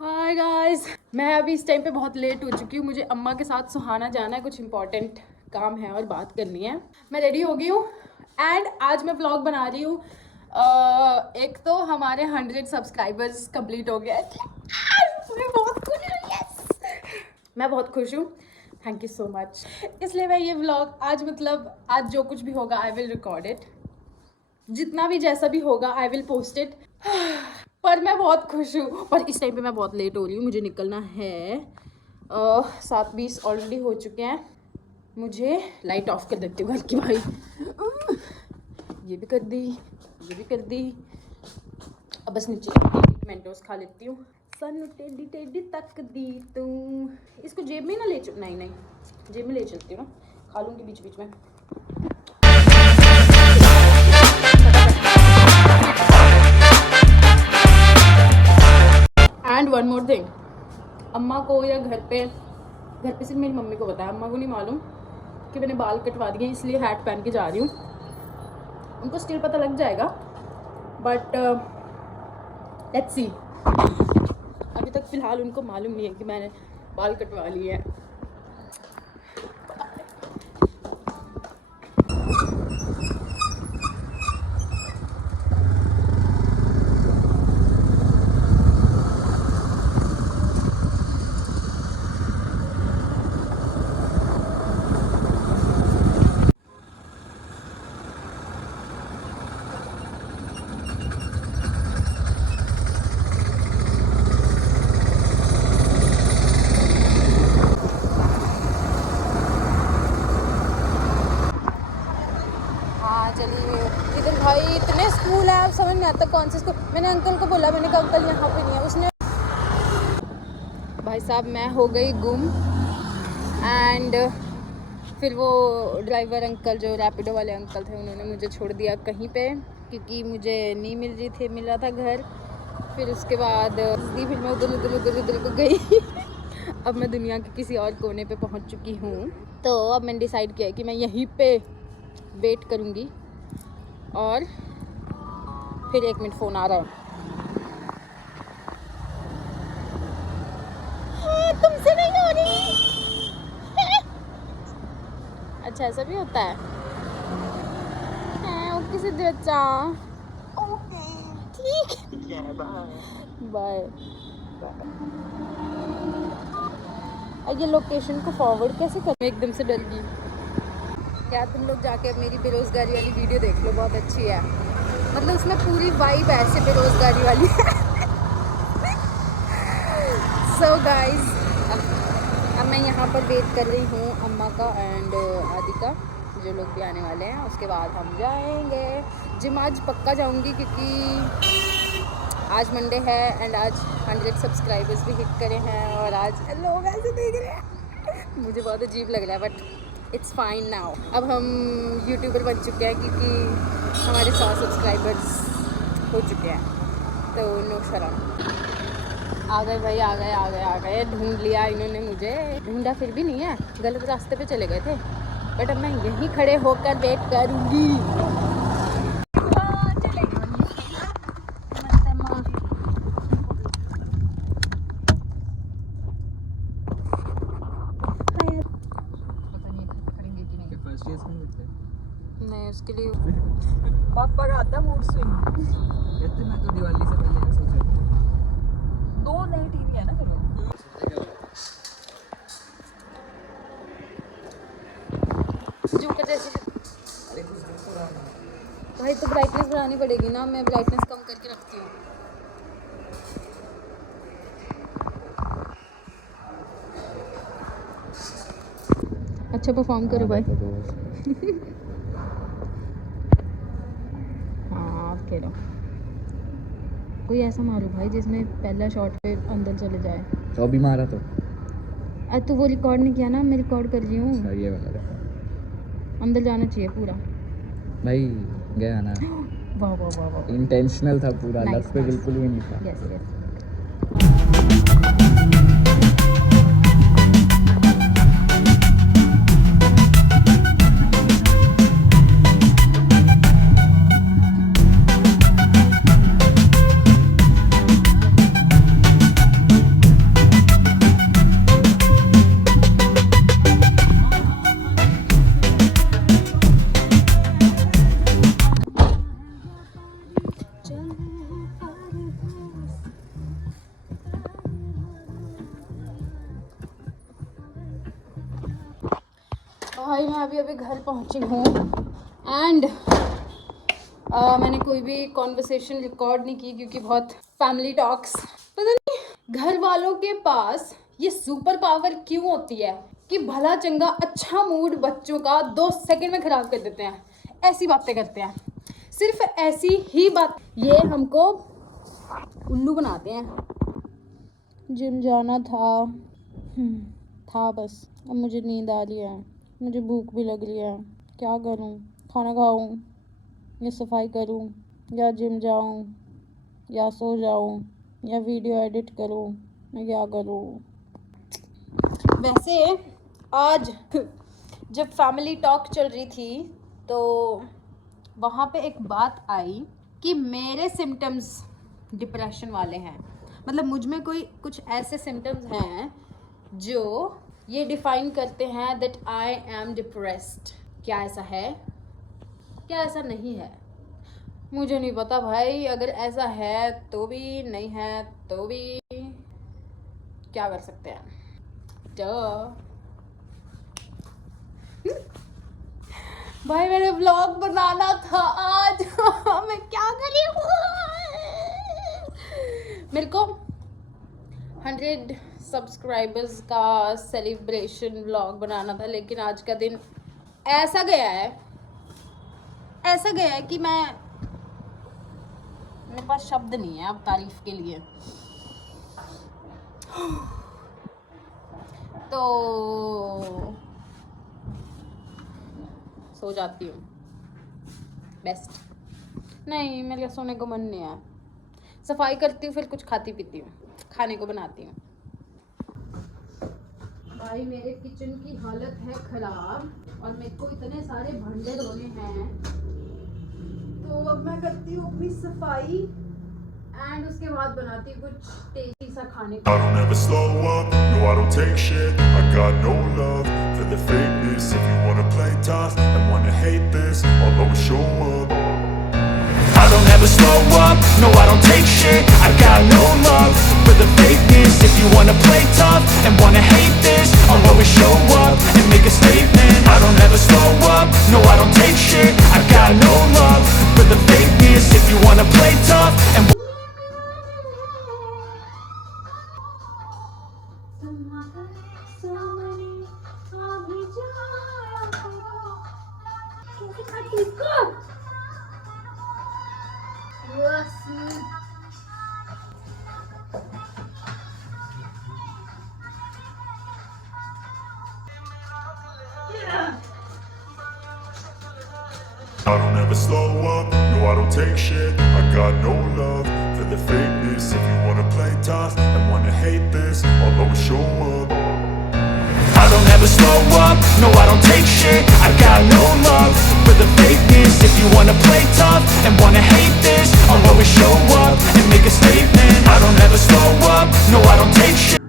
Hi guys, मैं अभी इस टाइम पे बहुत लेट हो चुकी हूँ। मुझे अम्मा के साथ सुहाना जाना है, कुछ इंपॉर्टेंट काम है और बात करनी है। मैं रेडी हो गई हूँ एंड आज मैं व्लॉग बना रही हूँ। एक तो हमारे 100 सब्सक्राइबर्स कंप्लीट हो गए। मैं बहुत खुश हूँ। यस, मैं बहुत खुश हूँ। Thank you so much. इसलिए मैं ये व्लॉग आज जो कुछ भी होगा आई विल रिकॉर्ड इट। जितना भी जैसा भी होगा आई विल पोस्ट इट। पर मैं बहुत खुश हूँ। पर इस टाइम पे मैं बहुत लेट हो रही हूँ, मुझे निकलना है। 7:20 ऑलरेडी हो चुके हैं। मुझे लाइट ऑफ कर देती हूँ घर की भाई। ये भी कर दी, ये भी कर दी। अब बस नीचे मेंटोस खा लेती हूँ। सन टेडी टेडी तक दी तू। इसको जेब में ना ले चल, नहीं जेब में ले चलती हूँ, खा लूँगी बीच बीच में। एंड वन मोर थिंग, अम्मा को या घर पे सिर्फ मेरी मम्मी को पता है, अम्मा को नहीं मालूम कि मैंने बाल कटवा दिए, इसलिए हैट पहन के जा रही हूँ। उनको स्टिल पता लग जाएगा, बट लेट्स सी। अभी तक फ़िलहाल उनको मालूम नहीं है कि मैंने बाल कटवा लिए हैं। चलिए इधर भाई इतने स्कूल है, आप समझ नहीं आता कौन से स्कूल। मैंने अंकल को बोला, मैंने कहा अंकल यहाँ पे नहीं है। उसने भाई साहब मैं हो गई गुम। एंड फिर वो ड्राइवर अंकल, जो रैपिडो वाले अंकल थे, उन्होंने मुझे छोड़ दिया कहीं पे, क्योंकि मुझे नहीं मिल रहा था घर। फिर उसके बाद फिर मैं उधर को गई। अब मैं दुनिया के किसी और कोने पे पहुंच चुकी हूँ। तो अब मैंने डिसाइड किया है कि मैं यहीं पे वेट करूँगी। और फिर 1 मिनट फ़ोन आ रहा है। तुमसे नहीं हो रही। अच्छा ऐसा भी होता है। ओके सिद्धू बच्चा, ओके ठीक है, बाय। ये लोकेशन को फॉरवर्ड कैसे करूँ? एकदम से डर गई। क्या तुम लोग जाके अब मेरी बेरोज़गारी वाली वीडियो देख लो, बहुत अच्छी है। मतलब उसमें पूरी वाइब ऐसे बेरोज़गारी वाली है। सो गाइस, अब मैं यहाँ पर वेट कर रही हूँ अम्मा का एंड आदि का, जो लोग भी आने वाले हैं। उसके बाद हम जाएंगे जिम। आज पक्का जाऊँगी क्योंकि आज मंडे है एंड आज 100 सब्सक्राइबर्स भी हिट करे हैं। और आज लोग ऐसे देख रहे हैं, मुझे बहुत अजीब लग रहा है, बट इट्स फाइन नाउ। अब हम यूट्यूबर बन चुके हैं क्योंकि हमारे 100 सब्सक्राइबर्स हो चुके हैं, तो नो शर्म। आ गए भाई, आ गए। ढूंढ लिया इन्होंने, मुझे ढूंढा फिर भी नहीं है, गलत रास्ते पे चले गए थे। बट अब मैं यहीं खड़े होकर वेट करूँगी। नहीं उसके लिए पापा का आता मूड स्विंग। कहते मैं तो दिवाली से पहले सोच रहा था 2 नए टीवी है ना चलो। जूकर जैसे भाई, तो ब्राइटनेस बढ़ानी पड़ेगी ना। मैं ब्राइटनेस कम करके रखती हूँ। अच्छा परफॉर्म करो भाई। हाँ खेलो, कोई ऐसा मारो भाई जिसमें पहला शॉट पे अंदर चले जाए। तो अभी मारा तो तो वो रिकॉर्ड नहीं किया ना, मैं रिकॉर्ड कर रही हूँ। ये वाला अंदर जाना चाहिए पूरा भाई, गया ना। वाह वाह वाह वाह, इंटेंशनल था पूरा, Nice, लक पे nice. बिल्कुल भी नहीं था। Yes yes. भाई मैं अभी अभी घर पहुंची हूँ एंड मैंने कोई भी कॉन्वर्सेशन रिकॉर्ड नहीं की क्योंकि बहुत फैमिली टॉक्स, पता नहीं घर वालों के पास ये सुपर पावर क्यों होती है कि भला चंगा अच्छा मूड बच्चों का 2 सेकंड में खराब कर देते हैं। ऐसी बातें करते हैं, सिर्फ ऐसी ही बात ये हमको उल्लू बनाते हैं। जिम जाना था बस, अब मुझे नींद आ रही है, मुझे भूख भी लग रही है, क्या करूं? खाना खाऊं या सफाई करूं या जिम जाऊं या सो जाऊं या वीडियो एडिट करूं, मैं क्या करूं? वैसे आज जब फैमिली टॉक चल रही थी तो वहाँ पे एक बात आई कि मेरे सिम्टम्स डिप्रेशन वाले हैं। मतलब मुझ में कोई कुछ ऐसे सिम्टम्स हैं जो ये डिफाइन करते हैं दैट आई एम डिप्रेस्ड। क्या ऐसा है, क्या ऐसा नहीं है, मुझे नहीं पता भाई। अगर ऐसा है तो भी, नहीं है तो भी, क्या कर सकते हैं? भाई मैंने व्लॉग बनाना था आज मैं क्या करी हूँ? मेरे को 100 सब्सक्राइबर्स का सेलिब्रेशन व्लॉग बनाना था, लेकिन आज का दिन ऐसा गया है कि मेरे पास शब्द नहीं है अब तारीफ के लिए। तो सो जाती हूँ बेस्ट। नहीं, मेरे सोने को मन नहीं है। सफाई करती हूँ, फिर कुछ खाती पीती हूँ, खाने को बनाती हूँ। भाई मेरे किचन की हालत है खराब और मेरे को इतने सारे भांडे धोने हैं, तो अब मैं करती हूँ अपनी सफाई एंड उसके बाद बनाती हूँ कुछ टेस्टी सा खाने को। I don't ever slow up, no I don't take shit. I got no love for the fakeness. If you wanna play tough and wanna hate this, I'll always show up. I don't ever slow up, no I don't take shit. I got no love for the fakeness. If you wanna play tough and wanna hate this, I'll always show up and make a statement. I don't ever slow up, no I don't take shit. I got no love for the fakeness. If you wanna play tough and I don't ever slow up, no I don't take shit. I got no love for the fakeness. If you wanna play tough and wanna hate this, I'll always show up. I don't ever slow up, no I don't take shit. I got no love for the fakeness. If you wanna play tough and wanna hate this, I'll always show up and make a statement. I don't ever slow up, no I don't take shit.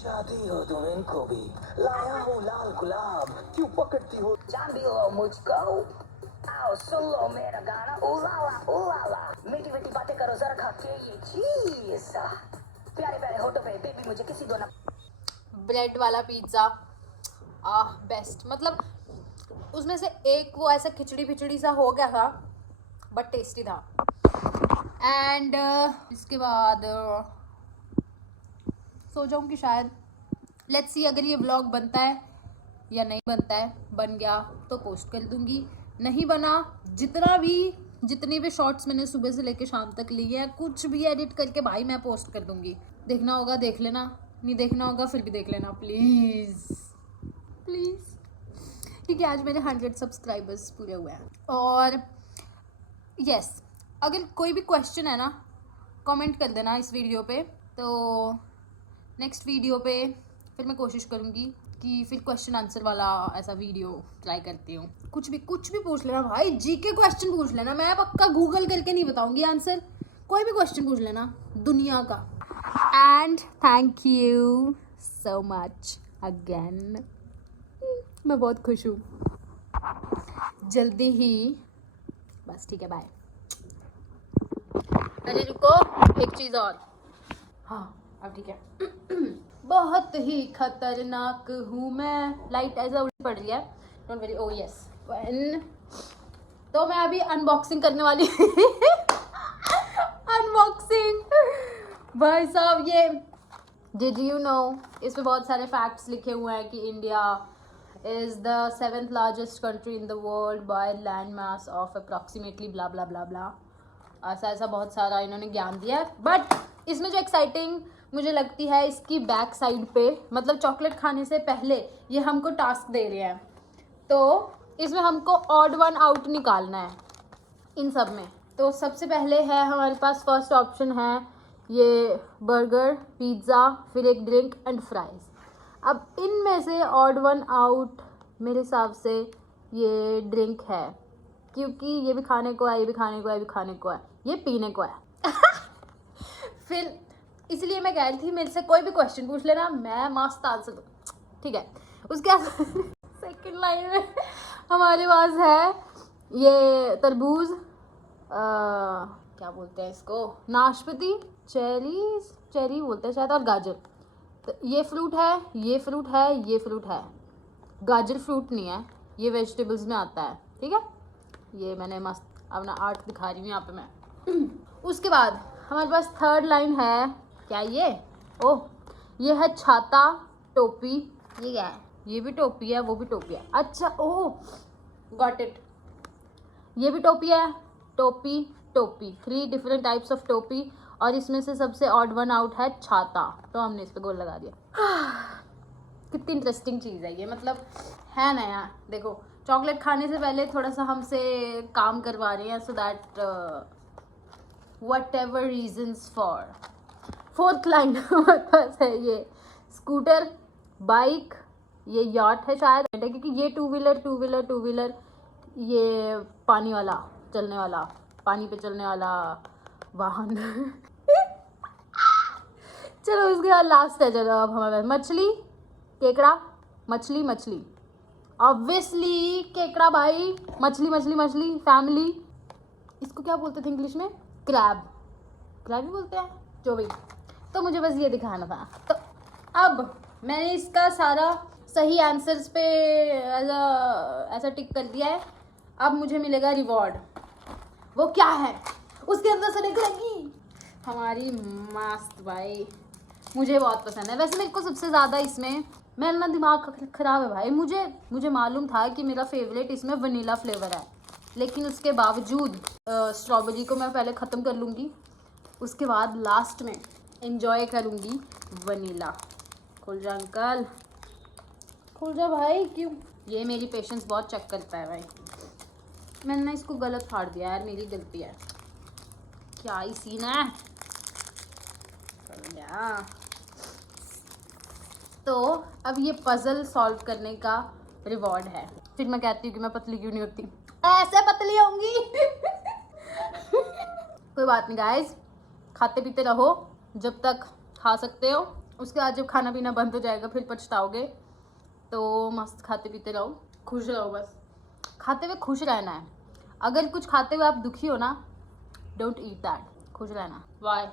चाहती हो तुम इनको भी, लाया हूँ लाल गुलाब, क्यों पकड़ती हो? जान भी हो मुझको, आओ सुन लो मेरा गाना, उलाला मीठी मीठी बातें करो जरा खा के ये चीज, प्यारे प्यारे होठों पे बेबी मुझे किसी दो ना। ब्रेड वाला पिज्ज़ा बेस्ट। मतलब उसमें से एक वो ऐसा खिचड़ी सा हो गया था बट टेस्टी था। एंड इसके बाद सो जाऊंगी शायद। लेट्स सी अगर ये व्लॉग बनता है या नहीं बनता है। बन गया तो पोस्ट कर दूंगी, नहीं बना जितनी भी शॉर्ट्स मैंने सुबह से लेकर शाम तक लिए हैं कुछ भी एडिट करके भाई मैं पोस्ट कर दूंगी। देखना होगा देख लेना, नहीं देखना होगा फिर भी देख लेना प्लीज़ प्लीज़, क्योंकि आज मेरे 100 सब्सक्राइबर्स पूरे हुए हैं। और यस अगर कोई भी क्वेश्चन है ना कमेंट कर देना इस वीडियो पे, तो नेक्स्ट वीडियो पे फिर मैं कोशिश करूँगी कि फिर क्वेश्चन आंसर वाला ऐसा वीडियो ट्राई करती हूँ। कुछ भी पूछ लेना भाई, जीके क्वेश्चन पूछ लेना, मैं पक्का गूगल करके नहीं बताऊँगी आंसर। कोई भी क्वेश्चन पूछ लेना दुनिया का। And thank you so much again, मैं बहुत खुश हूँ। जल्दी ही बस ठीक है, बाय। अरे रुको, एक चीज और। हाँ अब ठीक है। बहुत ही खतरनाक हूँ मैं। लाइट ऐसा उल्टी पड़ रही है, डोंट वरी। ओ यस, तो मैं अभी अनबॉक्सिंग करने वाली। अनबॉक्सिंग भाई साहब, ये डिड यू नो, इसमें बहुत सारे फैक्ट्स लिखे हुए हैं कि India is the 7th largest country in the world by land mass of approximately blah blah blah blah. ऐसा बहुत सारा इन्होंने ज्ञान दिया है। बट इसमें जो एक्साइटिंग मुझे लगती है इसकी बैक साइड पे, मतलब चॉकलेट खाने से पहले ये हमको टास्क दे रहे हैं। तो इसमें हमको ऑड वन आउट निकालना है इन सब में। तो सबसे पहले है हमारे पास, फर्स्ट ऑप्शन है ये बर्गर, पिज़्ज़ा, फिर एक ड्रिंक एंड फ्राइज़। अब इनमें से ऑड वन आउट मेरे हिसाब से ये ड्रिंक है, क्योंकि ये भी खाने को है, ये भी खाने को है, ये भी खाने को है, ये पीने को है। फिर इसलिए मैं कह रही थी मेरे से कोई भी क्वेश्चन पूछ लेना, मैं मस्त आंसर दूँ, ठीक है। उसके बाद सेकंड लाइन में हमारे पास है ये तरबूज, क्या बोलते हैं इसको, नाशपाती, चेरी बोलते हैं शायद, और गाजर। तो ये फ्रूट है, ये फ्रूट है, ये फ्रूट है। गाजर फ्रूट नहीं है, ये वेजिटेबल्स में आता है, ठीक है। ये मैंने मस्त अपना आर्ट दिखा रही हूँ यहाँ पे मैं। उसके बाद हमारे पास थर्ड लाइन है, क्या ये, ओह ये है छाता, टोपी। ये क्या है, ये भी टोपी है, वो भी टोपी है। अच्छा ओह गॉट इट, ये भी टोपी है, टोपी टोपी, 3 डिफरेंट टाइप्स ऑफ टोपी। और इसमें से सबसे ऑड वन आउट है छाता, तो हमने इस पर गोल लगा दिया। कितनी इंटरेस्टिंग चीज़ है ये, मतलब है ना यार। देखो चॉकलेट खाने से पहले थोड़ा सा हमसे काम करवा रही हैं, so that what ever reasons for. Fourth line हमारे पास है ये स्कूटर, बाइक, ये यॉट है शायद, क्योंकि ये टू व्हीलर, ये पानी वाला चलने वाला, पानी पे चलने वाला वाहन। चलो उसके बाद लास्ट है, चलो अब हमारे पास मछली, केकड़ा, मछली, ऑब्वियसली केकड़ा भाई, मछली, फैमिली, इसको क्या बोलते थे इंग्लिश में, क्रैब ही बोलते हैं, जो भी। तो मुझे बस ये दिखाना था। तो अब मैंने इसका सारा सही आंसर्स पे ऐसा टिक कर दिया है। अब मुझे मिलेगा रिवॉर्ड। वो क्या है, उसके अंदर से निकलेगी हमारी मस्त भाई, मुझे बहुत पसंद है। वैसे मेरे को सबसे ज़्यादा इसमें, मेरा ना दिमाग ख़राब है भाई, मुझे मालूम था कि मेरा फेवरेट इसमें वनीला फ्लेवर है, लेकिन उसके बावजूद स्ट्रॉबेरी को मैं पहले ख़त्म कर लूँगी, उसके बाद लास्ट में एंजॉय करूँगी वनीला। खुल जा अंकल, खुल जा भाई, क्यों, ये मेरी पेशेंस बहुत चेक करता है भाई। मैंने ना इसको गलत फाड़ दिया यार, मेरी गलती है, क्या ही सीन है। तो अब ये पजल सॉल्व करने का रिवॉर्ड है। फिर मैं कहती हूँ कि मैं पतली क्यों नहीं होती, ऐसे पतली होंगी। कोई बात नहीं गाइस, खाते पीते रहो जब तक खा सकते हो, उसके बाद जब खाना पीना बंद हो जाएगा फिर पछताओगे। तो मस्त खाते पीते रहो, खुश रहो, बस खाते हुए खुश रहना है। अगर कुछ खाते हुए आप दुखी हो ना, डोंट ईट दैट, खुश रहना। बाय।